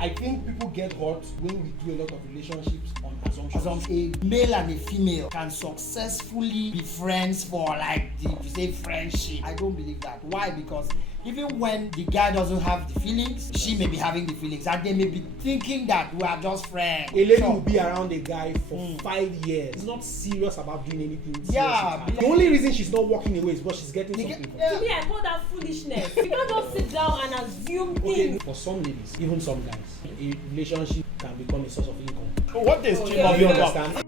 I think people get hurt when we do a lot of relationships on assumptions. A male and a female can successfully be friends for like say friendship. I don't believe that. Why? Because even when the guy doesn't have the feelings, she may be having the feelings, and they may be thinking that we are just friends. A lady will be around a guy for 5 years. She's not serious about doing anything. Yeah. The only reason she's not walking away is because she's getting something from To me, I call that foolishness. You can't just sit down and assume things. For some ladies, even some guys, a relationship can become a source of income. What is Do you understand?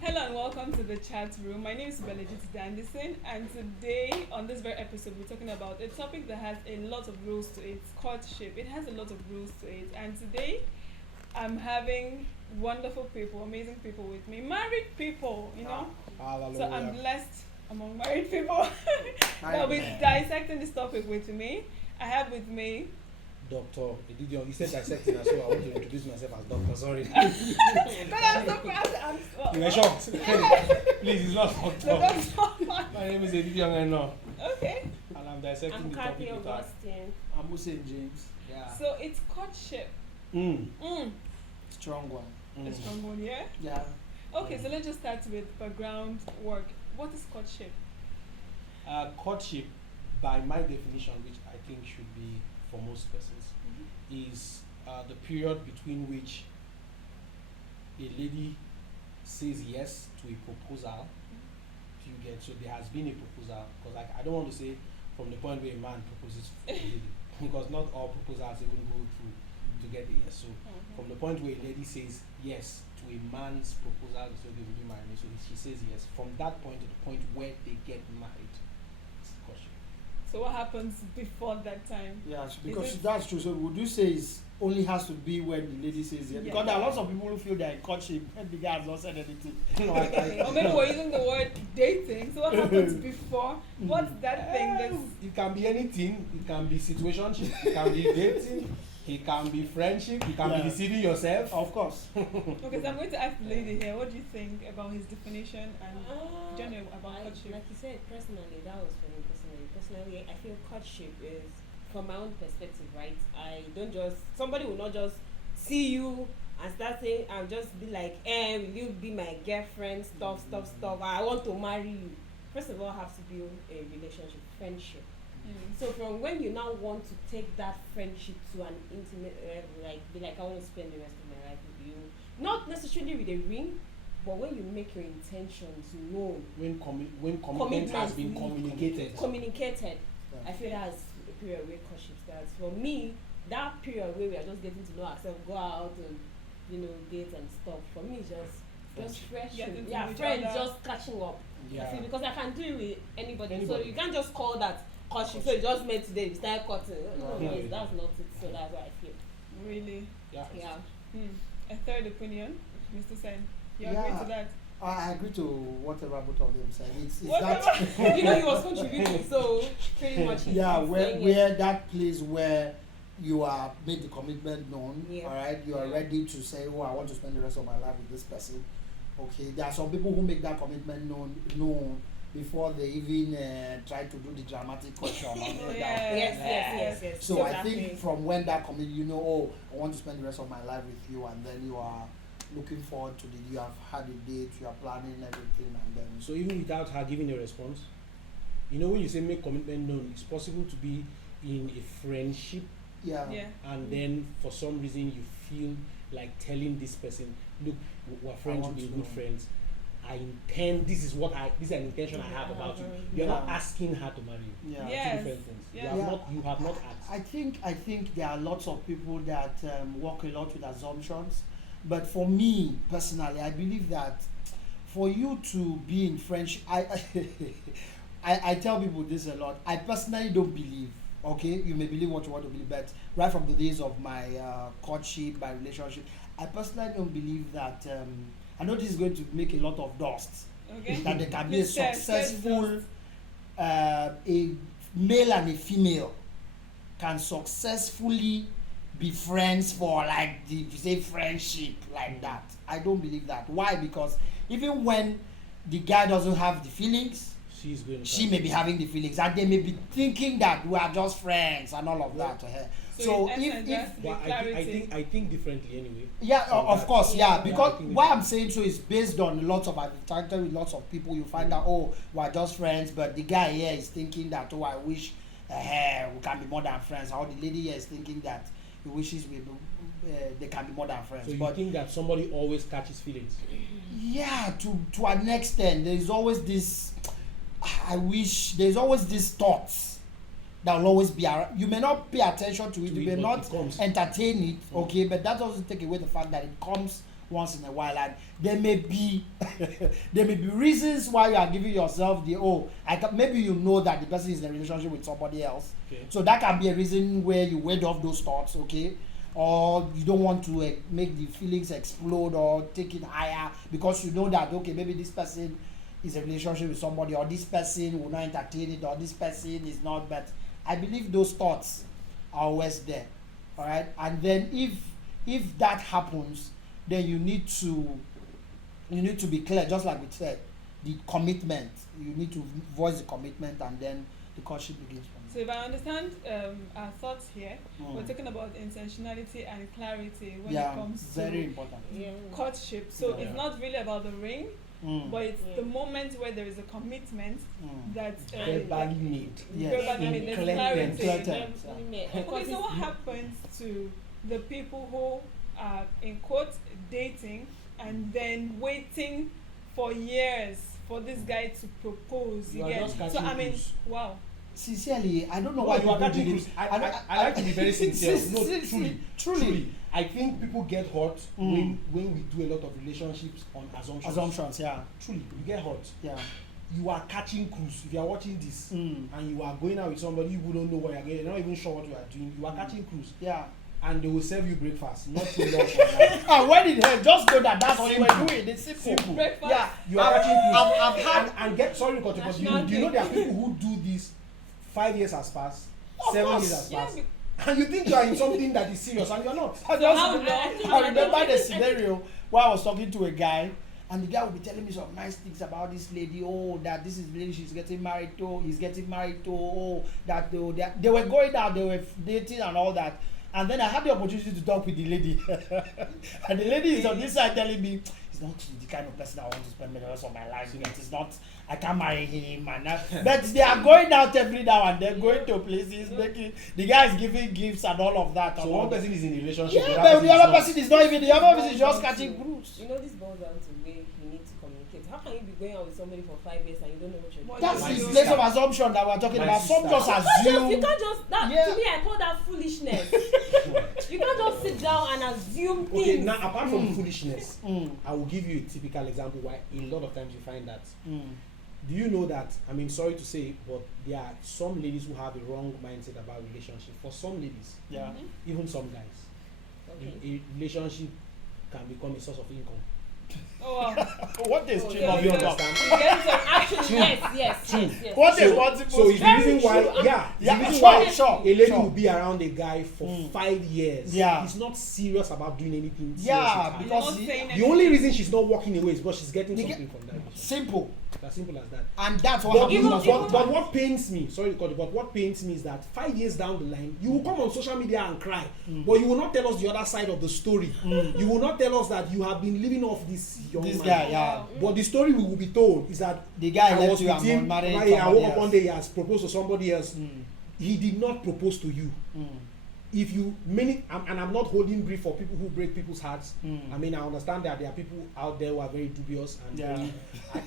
Hello and welcome to the chat room. My name is Benedict Dandison, and today on this very episode we're talking about a topic that has a lot of rules to it, courtship. It has a lot of rules to it, and today I'm having wonderful people, amazing people with me, married people, you know. Hallelujah. So I'm blessed among married people that will be dissecting this topic with me. I have with me Dr. Edidion. You said dissecting as well. I want to introduce myself as doctor. Sorry. but I'm so proud. You were shocked. Please, it's not fucked No, up. that's not fine. My name is Edidion and Okay. I'm dissecting I'm the topic Kathy with her. Augustine. I'm Hussein James. Yeah. So it's courtship. Strong one. A strong one, yeah? Yeah. Okay, so let's just start with background work. What is courtship? Courtship, by my definition, which I think should be for most persons, is the period between which a lady says yes to a proposal. You get, so there has been a proposal, because I don't want to say from the point where a man proposes to a lady, because not all proposals even go through to get the yes. So from the point where a lady says yes to a man's proposal, so they will be married, so she says yes, from that point to the point where they get married, it's courtship. So what happens before that time? Yeah, because that's true. So would you say it only has to be when the lady says yes? Because there are lots of people who feel they're in courtship and the guy has not said anything. No, Or maybe we're using the word dating. So what happens before? What's that thing that's... It can be anything. It can be situationship. It can be dating. It can be friendship. You can be deceiving yourself. Of course. Okay, so I'm going to ask the lady here. What do you think about his definition and general about courtship? Like you said, personally, that was for me personally. Personally, I feel courtship is, from my own perspective, right? I don't just, somebody will not just see you and start saying, I'll just be like, will you be my girlfriend, stuff, I want to marry you. First of all, have to build a relationship, friendship. So from when you now want to take that friendship to an intimate level, like be like, I want to spend the rest of my life with you, not necessarily with a ring, but when you make your intentions known, when commitment has been communicated. I feel that's a period where courtship starts. For me, that period where we are just getting to know ourselves, go out and date and stuff. For me, it's just fresh, friends, just catching up. Yeah. I feel, because I can do it with anybody. So you can't just call that courtship. So you just met today, you start cutting. No, that's not it. So that's what I feel. Really? Yeah. A third opinion, Mr. Sen. You agree to that? I agree to whatever both of them said. It's Whatever. that He was contributing, so pretty much. where that place where you are made the commitment known, all right, you are ready to say, oh, I want to spend the rest of my life with this person. Okay, there are some people who make that commitment known before they even try to do the dramatic question. Yes. So I think from when that commitment, oh, I want to spend the rest of my life with you, and then you are looking forward to you have had a date, you are planning everything, and then. So even without her giving a response, when you say make commitment known, it's possible to be in a friendship. Yeah. And then for some reason you feel like telling this person, look, we're friends, we've been good friends. I intend, this is an intention I have about you. You're not asking her to marry you. Yeah. Yes. Two different things. Yeah. You have not asked. I think there are lots of people that work a lot with assumptions, but for me personally, I believe that for you to be in friendship, I tell people this a lot. I personally don't believe. Okay, you may believe what you want to believe, but right from the days of my courtship, my relationship, I personally don't believe that. I know this is going to make a lot of dust. Okay. That there can be a successful, a male and a female can successfully be friends for like say friendship like that. I don't believe that. Why? Because even when the guy doesn't have the feelings, she's going to she may be having the feelings, and they may be thinking that we are just friends and all of that to her. So in if essence, that's the But clarity. I think differently anyway. yeah, So of that- course, Yeah. yeah. Because I think why we- I'm saying so is based on lots of I've interacted with lots of people. You find out, oh, we're just friends, but the guy here is thinking that, oh, I wish we can be more than friends. Or the lady here is thinking that he wishes they can be more than friends. So you but think that somebody always catches feelings? yeah, to an extent, there is always this. I wish there's always these thoughts that will always be around. You may not pay attention to it, you may but not it comes. entertain it, okay, but that doesn't take away the fact that it comes once in a while, and there may be there may be reasons why you are giving yourself the maybe you know that the person is in a relationship with somebody else, Okay. so that can be a reason where you ward off those thoughts, okay, or you don't want to make the feelings explode or take it higher because you know that, okay, maybe this person is a relationship with somebody, or this person will not entertain it, or this person is not. But I believe those thoughts are always there, all right. And then if that happens, then you need to be clear, just like we said, the commitment. You need to voice the commitment, and then the courtship begins from So if I understand our thoughts here, there. we're talking about intentionality and clarity when yeah, it comes very to important. Yeah. courtship. So Yeah. it's not really about the ring, but it's Yeah. the moment where there is a commitment that Verbally made. Yes. verbally In made, there's clear clarity. terms. Okay, so what happens to the people who are in quotes dating and then waiting for years for this guy to propose? You are get? just So catching I mean, cruise. wow. Sincerely, I don't know No, why you are people catching do cruise. this. I like to be very sincere. No, Truly. truly. I think people get hurt Mm. when we do a lot of relationships on assumptions. Assumptions, yeah, Truly, you get hurt. yeah. You are catching cruise. If you are watching this Mm. and you are going out with somebody who don't know what you are going, you're not even sure what you are doing. You are catching cruise, Yeah. and they will serve you breakfast, not too long for night. And when it helps, just know that that's what you Simple. were doing. It's simple. Simple. Breakfast. Yeah, You are catching cruise. I've had. And get sorry to cut you, but do you know there are people who do this 5 years has passed, Of 7 course. years has Yeah, passed, and you think you are in something that is serious and you are not. I So how just long? I remember the scenario where I was talking to a guy, and the guy would be telling me some nice things about this lady. Oh, that this is the lady she's getting married to. He's getting married to. Oh, that they were going out, they were dating and all that. And then I had the opportunity to talk with the lady, and the lady is on this side telling me, "It's not the kind of person I want to spend the rest of my life with. It's not. I can't marry him." And but they are going out every now and then, going to places, making the guy is giving gifts and all of that. So and one all that. person is in a relationship. Yeah, but the other person is not even. The other person is just catching cruise. You know, this boils down to where you need to communicate. How can you be going out with somebody for 5 years and you don't know what you're doing? That's My the sister. place of assumption that we're talking My about. Some sister. just You assume. can't just that Yeah. to me I call that foolishness. You can't just sit down and assume things. Okay, now apart from foolishness, Mm, I will give you a typical example why a lot of times you find that. mm, Do you know that, I mean, sorry to say, but there are some ladies who have a wrong mindset about relationship. For some ladies, yeah. even some guys, Okay. a relationship can become a source of income. Oh wow. What is Oh, stream yeah, of Do you income? understand? You get some action. Yes. What So- is multiple? So it's the Very reason why, true. yeah, it's Yeah, the reason sure, why sure. a lady sure. will be around a guy for Mm. 5 years. Yeah. He's not serious about doing anything serious Yeah, with her. because Not the- saying The only reason she's not walking away is because she's getting The something from that relationship. simple, As simple as that. and that's what But, happens. even- most even- of the time. but what pains me, sorry to cut you, but what pains me is that 5 years down the line, you will come on social media and cry, but you will not tell us the other side of the story. You will not tell us that you have been living off this young This man. guy, yeah. But the story we will be told is that The guy I left was you with and him, married I somebody woke up one else. day, he has proposed to somebody else. Mm, He did not propose to you. mm, If you and I'm not holding grief for people who break people's hearts. mm. I mean, I understand that there are people out there who are very dubious and Yeah. very,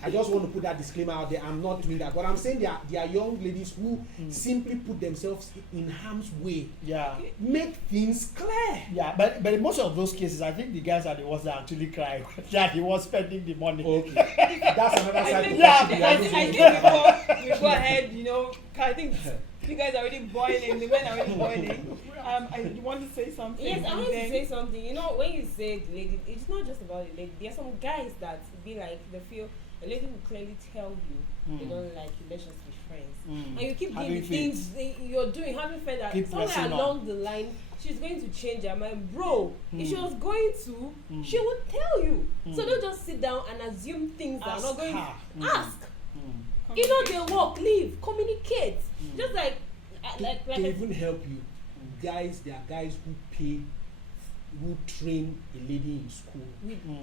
I just want to put that disclaimer out there. I'm not doing that, but I'm saying there are young ladies who simply put themselves in harm's way, Yeah. make things clear. Yeah, but in most of those cases, I think the guys are the ones that actually cry. That he was spending the money. Okay, that's another I side. think, of Yeah, the I issue. think, I think before we go ahead, you know, I think you guys are already boiling. The men are already boiling. You want to say something? Yes, I and want to then- say something. You know, when you say the lady, it's not just about the lady. There are some guys that be like, they feel a lady will clearly tell you they don't like you, let's just be friends. Mm. And you keep doing Having the faith. things you're doing, having faith that Keep somewhere pressing on. along the line, she's going to change her mind. Bro, if she was going to, she would tell you. So don't just sit down and assume things that are Ask not going her. to ask. Mm. You know, Communication. they walk, leave, communicate. Just like To even help you, guys, there are guys who train a lady in school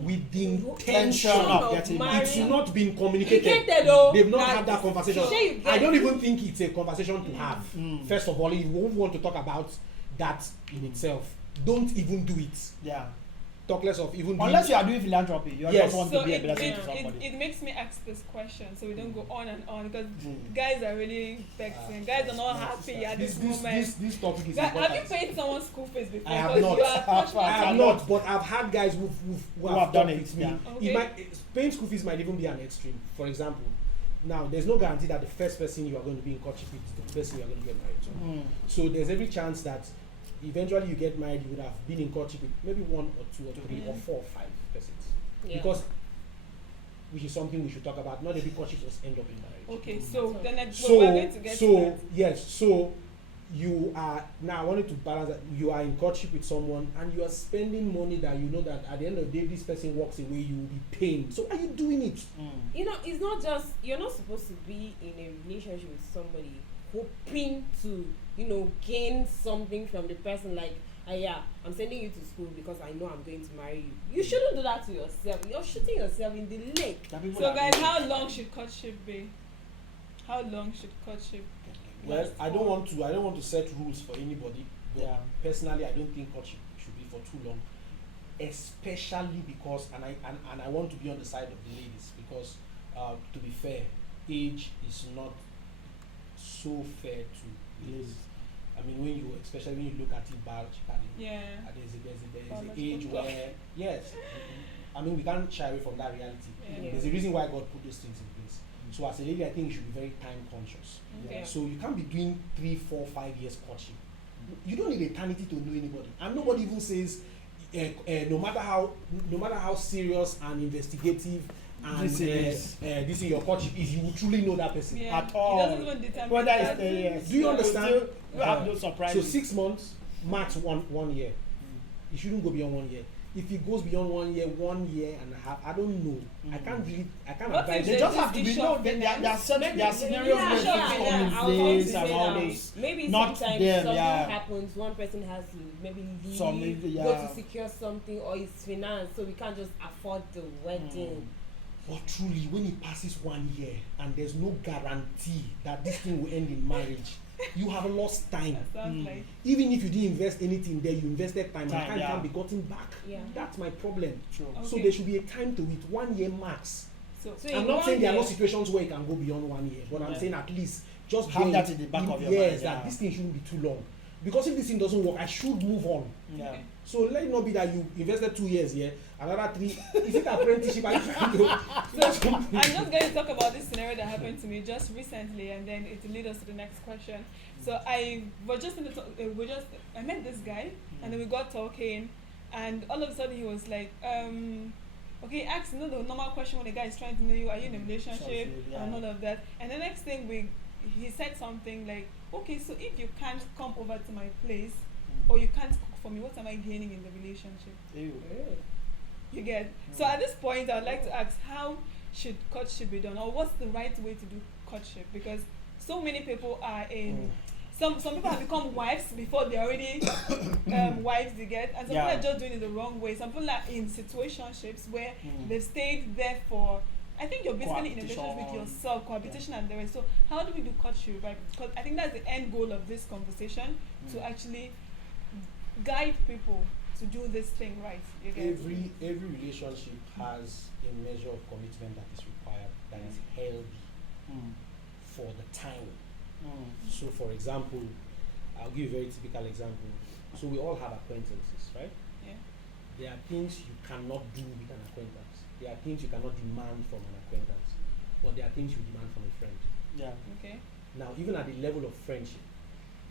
with the intention of getting it's married. not been communicated. They've not had that conversation. I don't even think it's a conversation to have. First of all, if you won't want to talk about that in itself, don't even do it. Yeah. Talk less of even Unless you are doing philanthropy, you Yes. just want So to be a blessing to it, somebody. it makes me ask this question so we don't go on and on because guys are really vexing. Guys are not happy at this moment. This topic is Guys, important. have you paid someone's school fees before? I have Because not. you are passionate I have about not, but I've had guys who have done talked it, with me. yeah. Okay. It might, paying school fees might even be an extreme. For example, now there's no guarantee that the first person you are going to be in courtship with is the person you are going to get married to. So there's every chance that eventually you get married, you would have been in courtship with maybe 1 or 2 or 3 or 4 or 5 persons. Because, which is something we should talk about, not every courtship just end up in marriage. Okay, so then we're So, going to get to that. yes, so you are, now I wanted to balance that, you are in courtship with someone and you are spending money that you know that at the end of the day, this person walks away, you will be paying. So are you doing it? You know, it's not just, you're not supposed to be in a relationship with somebody hoping to, you know, gain something from the person. Like, yeah, I'm sending you to school because I know I'm going to marry you. You shouldn't do that to yourself. You're shooting yourself in the leg. So guys, how long should courtship be? How long should courtship Well, last I don't want to set rules for anybody. But Yeah. personally, I don't think courtship should be for too long, especially because, and I want to be on the side of the ladies because, to be fair, age is not so fair to ladies. I mean, especially when you look at it biologically, Yeah. there's an age where, yes, I mean, we can't shy away from that reality. Yeah. There's a reason why God put those things in place. So as a lady, I think you should be very time conscious. Okay. So you can't be doing 3, 4, 5 years courtship. You don't need eternity to know anybody, and nobody even says, no matter how serious and investigative and this in your courtship is, you will truly know that person. Yeah. At all. It doesn't even determine Whether that. it's Do you understand? You have no surprises. So 6 months, max 1 year. It shouldn't go beyond 1 year. If it goes beyond 1 year, 1 year and a half, I don't know. I can't What advise. if They there's just have this to be issue no. of There are Maybe- scenarios yeah, where sure, things come in I was going place to and say all that. this. Maybe Not sometimes them, something yeah. happens, one person has to maybe leave, Some, go yeah. to secure something, or it's finance, so we can't just afford the wedding. But truly, when it passes 1 year and there's no guarantee that this thing will end in marriage, you have lost time. That sounds like Even if you didn't invest anything there, you invested time, and Time, time yeah. can't be gotten back. Yeah. That's my problem. True. So Okay. there should be a time to it, 1 year max. so. So I'm in not 1 saying there are no year- situations where it can go beyond 1 year, but I'm Yeah. saying at least just Have bear that in the back of your yes, mind, that yeah. this thing shouldn't be too long. Because if this thing doesn't work, I should move on. Yeah. Okay. So let it not be that you invested 2 years here, another 3. Is it apprenticeship? Are you trying to? I'm just going to talk about this scenario that happened to me just recently, and then it will lead us to the next question. So I was just I met this guy, and then we got talking, and all of a sudden he was like, okay, ask the normal question when the guy is trying to know you, are you in a relationship, Yeah. and all of that. And the next thing he said something like, okay, so if you can't come over to my place, or you can't cook for me, what am I gaining in the relationship? Ew. You get. So at this point, I would like to ask, how should courtship be done, or what's the right way to do courtship? Because so many people are in. Some people have become wives before they're already wives, you get, and some Yeah. people are just doing it the wrong way. Some people are in situationships where they've stayed there for. I think you're basically in a relationship with Cohabitation. yourself, cohabitation and the rest. So how do we do courtship, right? Because I think that's the end goal of this conversation, to actually guide people to do this thing right. You get? Every relationship has a measure of commitment that is required, that is healthy for the time. So for example, I'll give you a very typical example. So we all have acquaintances, right? Yeah. There are things you cannot do with an acquaintance. There are things you cannot demand from an acquaintance. But there are things you demand from a friend. Yeah. Okay. Now, even at the level of friendship,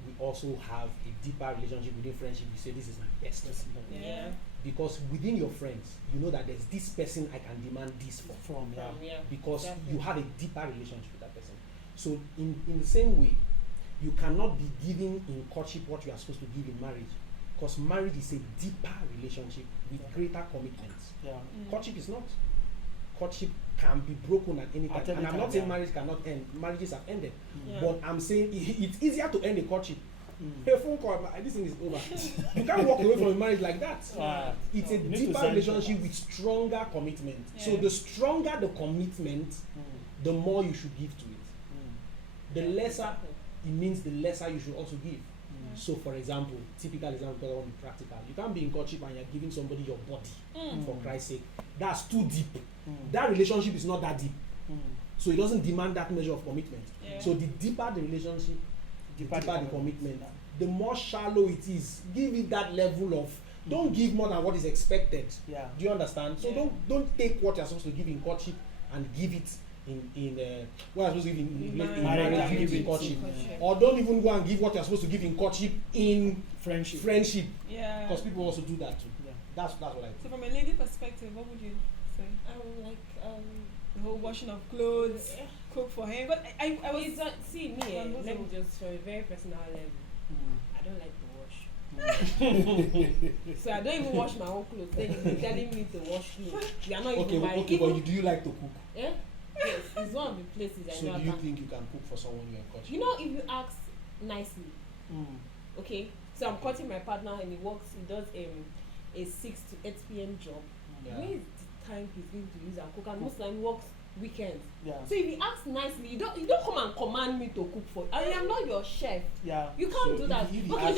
we also have a deeper relationship within friendship. You say, this is my best friend. Yeah. Because within your friends, you know that there's this person I can demand this from. Yeah. Because Exactly. you have a deeper relationship with that person. So in the same way, you cannot be giving in courtship what you are supposed to give in marriage. Because marriage is a deeper relationship with greater commitments. Yeah. Courtship is not. courtship can be broken at any time. At any And I'm time, not saying yeah. marriage cannot end. Marriages have ended. Yeah. But I'm saying it's easier to end a courtship. Mm. Hey, phone call, this thing is over. You can't walk away from a marriage like that. Ah. It's No, a you need to deeper send relationship them. with stronger commitment. So Yeah. the stronger the commitment, the more you should give to it. The lesser it means the lesser you should also give. So for example, typical example, because I want to be practical, you can't be in courtship and you're giving somebody your body for Christ's sake. That's too deep. That relationship is not that deep. So it doesn't demand that measure of commitment. Yeah. So the deeper the relationship, the deeper the commitment, Yeah. the more shallow it is. Give it that level of, don't give more than what is expected. Yeah. Do you understand? So Yeah. don't take what you're supposed to give in courtship and give it in what you're supposed to give in Marriage. marriage Marriage, and give give it in it courtship. in- Or don't even go and give what you're supposed to give in courtship in Friendship. friendship, Yeah. because people also do that too. Yeah. That's what I So from a lady perspective, what would you say? The whole washing of clothes, Yeah. cook for him. But I was It's not, see me, On both let me of- just from a very personal level, I don't like to wash. Mm. So I don't even wash my own clothes. Then you're telling me to wash clothes. You are not okay, even married. okay, but do you like to cook? Eh? Yes, it's one of the places I So know I do you can. think you can cook for someone you're in courtship? You know, if you ask nicely, Mm. okay? So I'm cutting my partner and he works, he does a 6 to 8 p.m. job. Yeah. Where is the time he's going to use and cook? And most time he works weekends. Yeah. So if you ask nicely, you don't come and command me to cook for you. I am not your chef. Yeah. You can't So do that. if he Okay, asks-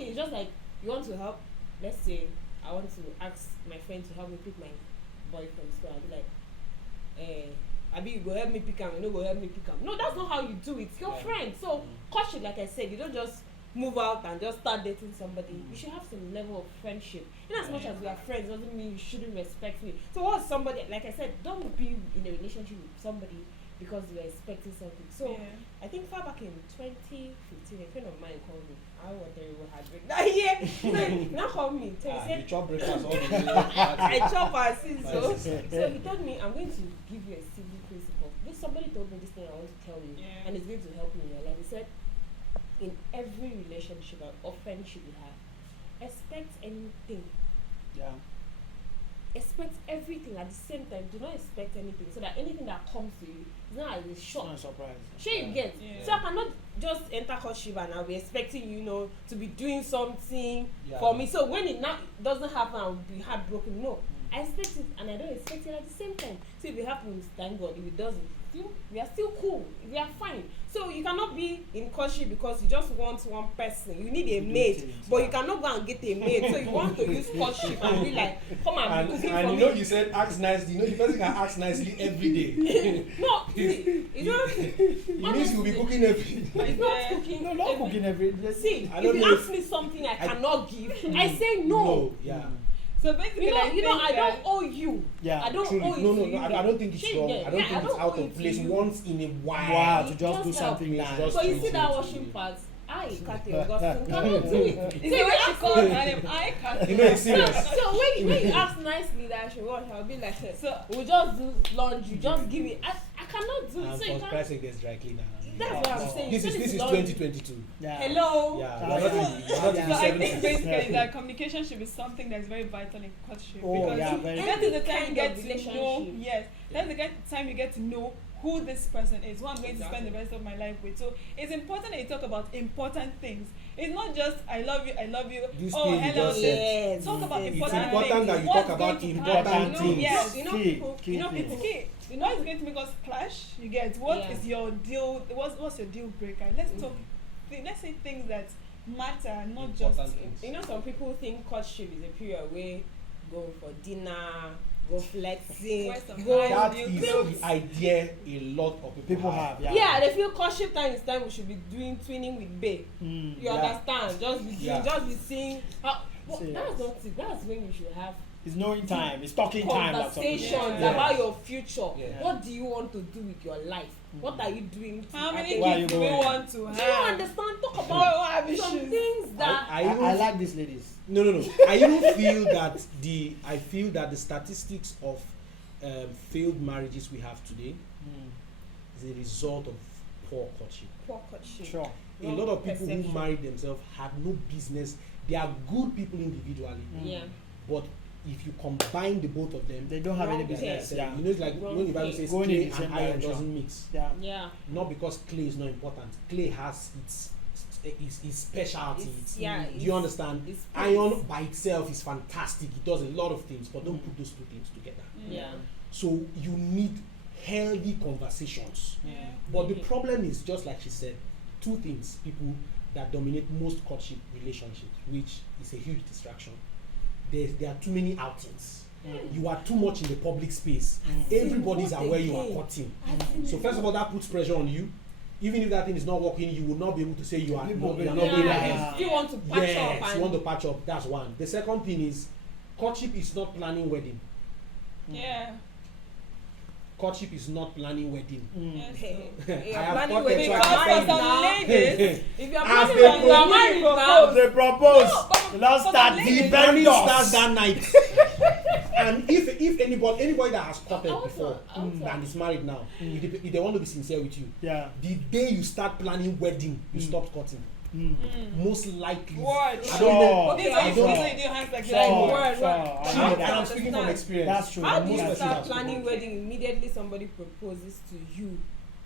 it's just like you want to help. Let's say I want to ask my friend to help me pick my boy from school. I'll be like, Abi, you go help me pick him. You know, go help me pick him. No, that's not how you do it. It's your Yeah. friend. So courtship, like I said, you don't just move out and just start dating somebody. You should have some level of friendship. In as much as we are friends, doesn't mean you shouldn't respect me. So what's somebody, like I said, don't be in a relationship with somebody because you are expecting something. So yeah. I think far back in 2015, a friend of mine called me. I was terrible heartbreak that year. So now called me. So he You said, chop breakfast all the day. I chop and see. So Yes. he told me, I'm going to give you a simple principle. This somebody told me this thing I want to tell you, Yeah. and it's going to help you in your life. He said, in every relationship or friendship you have, expect anything. Yeah. Expect everything at the same time. Do not expect anything, so that anything that comes to you is not as a It's shock. not a surprise. Sure you get. Yeah. So I cannot just enter courtship and I'll be expecting you to be doing something Yeah. for me. So when it now doesn't happen, I'll be heartbroken. No, I expect it and I don't expect it at the same time. So if it happens, thank God. If it doesn't, we are still cool. We are fine. So you cannot be in courtship because you just want one person. You need a You do mate, things, but yeah. you cannot go and get a mate. So you want to use courtship and be like, come and be cooking for and me. you know you said ask nicely. You know the person can ask nicely every day. No, see, you know, It means you'll be cooking every day. it's not cooking. No, not every- cooking every day. See, I if don't you know ask me something I I- cannot give, I say no. Yeah. So basically, I think don't that- owe you. Yeah. I don't Truly, owe it no, to no, you. no. I don't think it's Shey, wrong. yeah, I don't yeah, think it's owe out it of to place you. once in a while. Wow, It to just do just help. something It's nice. just But you to- see that to- washing part, I Kate Augustine cannot do it. It's So the you way she ask calls me- her name. I can't. You know it's serious. So when you ask nicely that I should wash, I'll be like, So we'll just do laundry, just give it. I cannot do it. And So you for can't. Christ's sake, there's dry cleaner. That's what I'm saying. This You is said this it's is laundry. 2022. Yeah. Hello. Yeah, So- we're not in So I think 70s. basically that communication should be something that's very vital in courtship. Oh, because yeah, very that is the Any time you kind get of to know. relationship. Yes, that's the time you get to know who this person is, who I'm going to spend the Exactly. rest of my life with. So it's important that you talk about important things. It's not just I love you, I love you. This Oh, thing you hello. just Yes. Talk about yes. important It's important things. that you What's talk about going to important happen? things. Yes, You know Key, people. key You know things. people. okay. You know it's going to make us clash. You get what Yeah. is your deal? What's your deal breaker? Let's talk. Let's say things that matter, not just. Important things. You know, some people think courtship is a period where go for dinner, go flexing, Where's some go. nice That new is clothes? the idea a lot of People have, yeah. Yeah, they feel courtship time is time we should be doing twinning with bae. Mm. You Yeah. understand? Just be doing, Yeah. just be seeing how. Well, Serious. that's not it. That's when you should have It's knowing time. It's talking time. Like conversations something. Yeah. about your future. Yeah. What do you want to do with your life? What are you doing? To How many attain- Where are kids you do we going? want to Do you have? understand? Talk Oh, about what have some issues? things that. I like these ladies. No. I even feel that the statistics of failed marriages we have today is a result of poor courtship. Poor courtship. Sure. A lot of people who Perception. married themselves had no business. They are good people individually, Yeah. but if you combine the both of them, They don't have any Wrong business. pair. Yeah. you know, it's like Wrong when the Bible pair. says Going in clay the same and iron direction. doesn't mix. Yeah. Yeah. Not because clay is not important. Clay has its specialty. It's, yeah. Do you understand? It's Iron by itself is fantastic. It does a lot of things, but don't put those two things together. Yeah. So you need healthy conversations. Yeah. But the problem is, just like she said, two things people that dominate most courtship relationships, which is a huge distraction. There are too many outings. You are too much in the public space. Everybody's aware you are courting. So first of all, that puts pressure on you. Even if that thing is not working, you will not be able to say you are not going ahead. If you want to patch up Yes, and you want to patch up. That's one. The second thing is, courtship is not planning wedding. Yeah. Courtship is not planning wedding. Yes. You're I have planning got wedding, it you to are married some now. ladies. If you're As planning they wedding, you are married now. They propose. No, but You don't for start the the ladies. Planning vendors. starts that night. And if anybody that has courted Also, before also. and is married now, if they want to be sincere with you, Yeah. the day you start planning wedding, you stop courting. Most likely. Word. I don't Sure. know. Okay, These are I you don't- do your hands like Sure. that. Word, Sure. word. I See, know and that. I'm speaking from experience. That's true. How do you Most start people planning don't. wedding immediately somebody proposes to you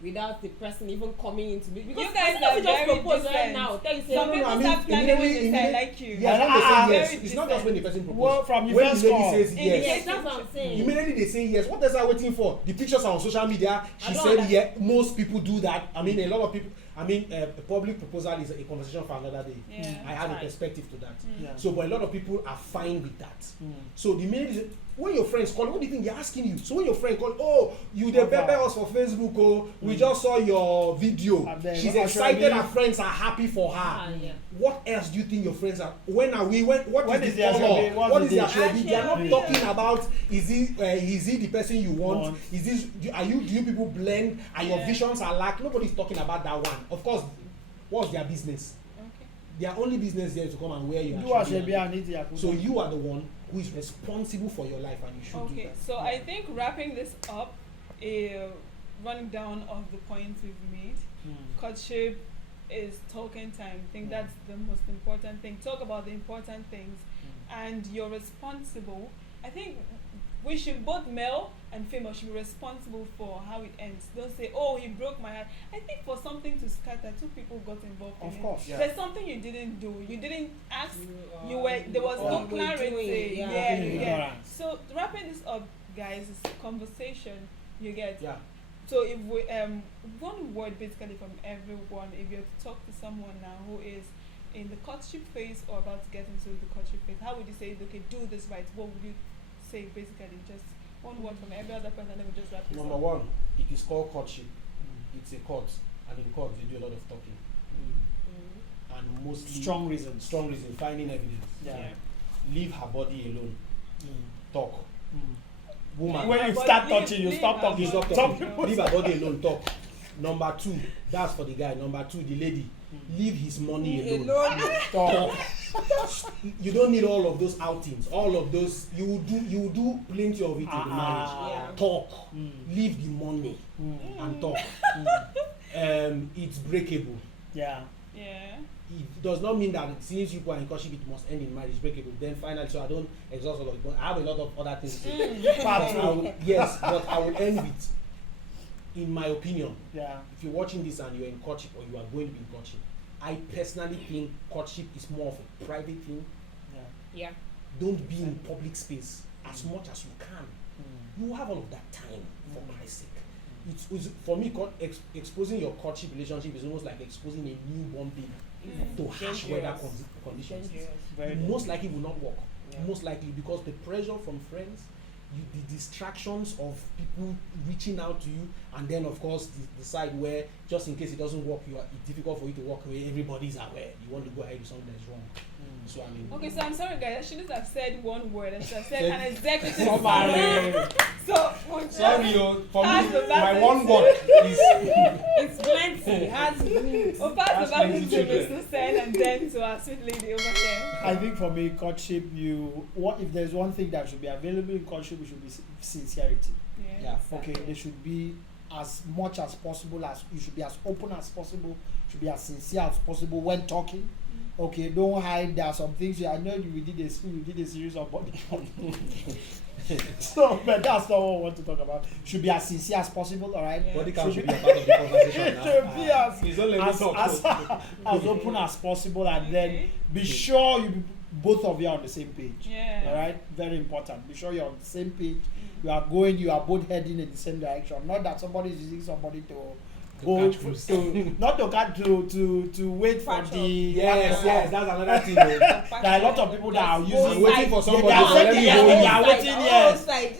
without the person even coming into it? Because You guys person doesn't are just very propose right different. now. Tell you say, Some no, people I mean, start planning when they say I immediately- like you. Yeah, when they say yes, very it's not just when the person proposes. Well, from the when first the lady call. says In yes, yes, that's what I'm saying. immediately they say yes. What else are waiting for? The pictures are on social media. She I don't said understand. yeah. Most people do that. I mean, a lot of people. I mean, a public proposal is a conversation for another day. Yeah. I have a Right. perspective to that. Yeah. So, but a lot of people are fine with that. So the minute is, when your friends call, what do you think they're asking you? So when your friend call, oh, you dey pepper us for Facebook, oh, we just saw your video. And then She's actually- excited. Her friends are happy for her. Ah, yeah. What else do you think your friends are? When are we? What When is is the the color? Ashwabi? What's What the is the date? Ashwabi? They are not Ashwabi. talking about is he the person you want? Want. Is this do you people blend? Are your Yeah. visions alike? Nobody's talking about that one. Of course, what's their business? Okay. Their only business there is to come and wear your Do Ashwabi. Ashwabi and eat Yakubu. So you are the one who is responsible for your life, and you should do Okay, that. so I think wrapping this up, running down of the points we've made, courtship is talking time. I think that's the most important thing. Talk about the important things, and you're responsible. I think we should, both male and female should be responsible for how it ends. Don't say, oh, he broke my heart. I think for something to scatter, two people got involved in Of it. course. Yeah. There's something you didn't do. You didn't ask. You You were, there was or no you were clarity. doing, yeah. Yeah, Open you get. ignorance. So wrapping this up, guys, is conversation. You get. Yeah. So if we one word basically from everyone, if you're to talk to someone now who is in the courtship phase or about to get into the courtship phase, how would you say, okay, do this right? What would you say basically? Just one word from every other person, and then we just wrap this Number up. one, it is called courtship. It's a court, and in court they do a lot of talking, and mostly Strong reasons. strong reason, finding evidence. Yeah. Leave her body alone. Talk. Mm. Woman. When you But start leave- touching, you leave stop her talking. Stop body talking. Some alone. people Leave her body alone. Talk. Number two, that's for the guy. Number two, the lady. Leave his money alone. Talk. You don't need all of those outings. All of those you will do plenty of it in the marriage. Yeah. Talk. Mm. Leave the money and talk. It's breakable. Yeah. Yeah. It does not mean that since you are in courtship it must end in marriage. It's breakable. Then finally, so I don't exhaust all of it. But I have a lot of other things to say. Part But two. I will, yes, but I will end with, in my opinion, Yeah. if you're watching this and you're in courtship or you are going to be in courtship, I personally think courtship is more of a private thing. Yeah. Yeah. Don't be in public space as much as you can. Mm. You have all of that time, for Christ's sake. It's for me, exposing your courtship relationship is almost like exposing a newborn baby to harsh weather conditions. Very Most likely will not work. Yeah. Most likely because the pressure from friends, the distractions of people reaching out to you, and then of course the side where just in case it doesn't work, it's difficult for you to walk away. Everybody's aware you want to go ahead with something that's wrong. So I mean, Okay, so I'm sorry, guys. I shouldn't have said one word. I should have said Said- an executive Summary. summary. So, we'll just- sorry, for Pass me, the my baton. one word is It's plenty. It has roots. We'll pass That's the baton plenty to children. Mr. Sen and then to our sweet lady over here. I think for me, courtship, if there's one thing that should be available in courtship, it should be sincerity. Yeah. Okay, there should be as much as possible. As you should be as open as possible, should be as sincere as possible when talking. Okay, don't hide. There are some things. I know we did a series of body count. So, but that's not what we want to talk about. Should be as sincere as possible. All right. Yeah. Body count should be a part of the conversation now. Should be Please don't let me talk. as open as possible, and then Okay. be sure both of you are on the same page. Yeah. All right, very important. Be sure you're on the same page. You are both heading in the same direction. Not that somebody is using somebody to go catch cruise. not to catch to wait for Patch the Yes, yes. that's another thing. Though. There are a lot of people that are using Waiting for somebody They are to waiting, let me yes, go. they are waiting, yes. Side.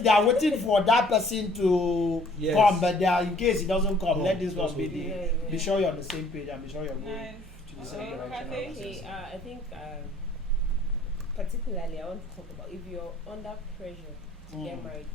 They are waiting for that person to Yes. come, but they are, in case he doesn't come, No, let this one that's be okay. the. Yeah, yeah. Be sure you're on the same page and be sure you're going Nice. to the So, same direction. Kathy? Okay, I think particularly I want to talk about if you're under pressure to get married,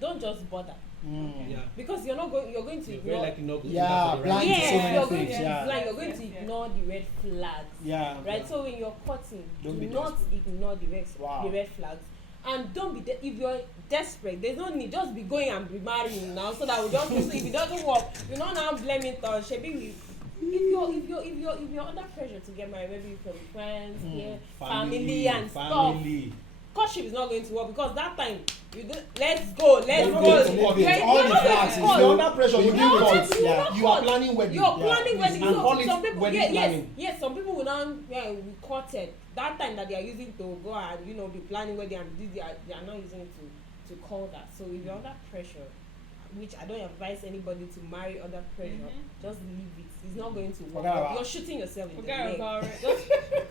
don't just bother Mm. Yeah. because you're going to You're very ignore. likely not going Yeah, to the blind right to so Yes, many you're going things, to yeah. blind. You're going to Yes, yes. ignore the red flags. Yeah. Right. So when you're courting, Don't be do not desperate. ignore Wow. the red flags, and don't be if you're desperate. There's no need. Just be going and be marrying now, so that we don't. So if it doesn't work, you're not now blaming or Shebi. If you're under pressure to get married, maybe from friends, family and stuff. Courtship is not going to work because that time you do. Let's go. You're Go. going to court. You're All the not going facts to is court. You're under pressure. You You're do not court. going to- you're Yeah. not You are court. planning wedding. You're planning wedding. And So call it some people, wedding yes, planning. yes, some people will now we courted. That time that they are using to go and be planning wedding and this, they are not using it to call that. So if you're under pressure, which I don't advise anybody to marry under pressure, just leave it. It's not going to work. Forget about You're shooting yourself in the Forget leg. about it. Just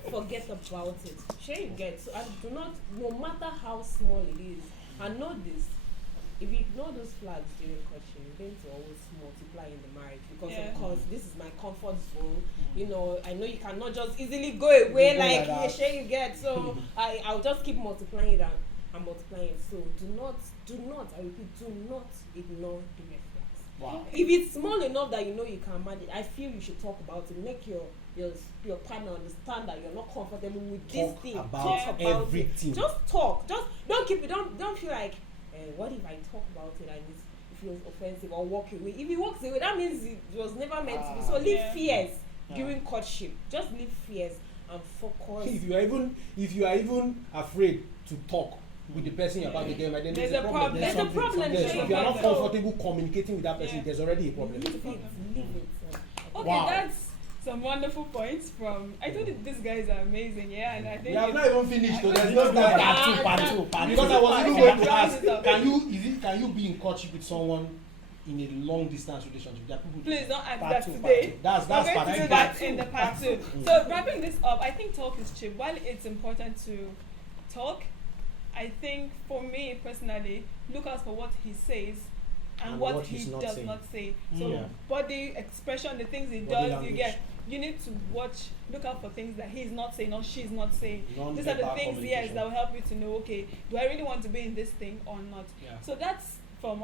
forget about it. Sure you get. So and do not, no matter how small it is, and know this. If you ignore those flags during courtship, you're going to always multiply in the marriage because Yeah. of course this is my comfort zone. I know you cannot just easily go away Go like that. sure you get. So I'll just keep multiplying it and multiplying it. So do not, I repeat, do not ignore the red flags. Wow. If it's small enough that you can manage, I feel you should talk about it. Make your partner understand that you're not comfortable with this Talk thing. about Talk about everything. it. Just talk. Just don't keep it. Don't feel like, what if I talk about it and it feels offensive or walk away? If he walks away, that means it was never meant to be. So leave Yeah. fears during courtship. Just leave fears and focus. If you are even afraid to talk with the person you're about to get married, then There's there's a a problem. problem. There's a something- problem. Yes, Sure if you are not get. comfortable communicating with that person, Yeah. there's already a problem. Leave it. Okay, Wow. that's some wonderful points from. I told you these guys are amazing, yeah, and I think. We have not even finished, so there's No, no no, time. Part two. Because I was even Okay, going to round ask, it up. can you be in courtship with someone in a long distance relationship? There are people. Please don't ask Part that two, today. That's We're going part to do two. that in the part two. So wrapping this up, I think talk is cheap. While it's important to talk, I think for me personally, look out for what he says and what he he's not does saying. not say. So Yeah. body expression, the things he Body does, language. you get. You need to look out for things that he's not saying or she's not saying. These are the Non-verbal things, yes, that will help you to know, okay, do I really want to be in this thing or not? Yeah. So that's all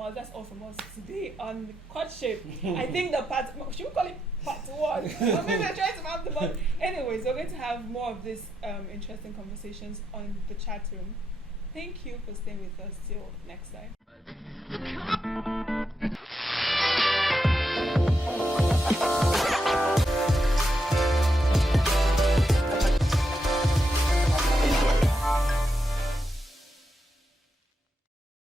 from us today on courtship. I think the part, should we call it part one? Or maybe I tried to mount the ball. Anyways, we're going to have more of these interesting conversations on the chat room. Thank you for staying with us till next time.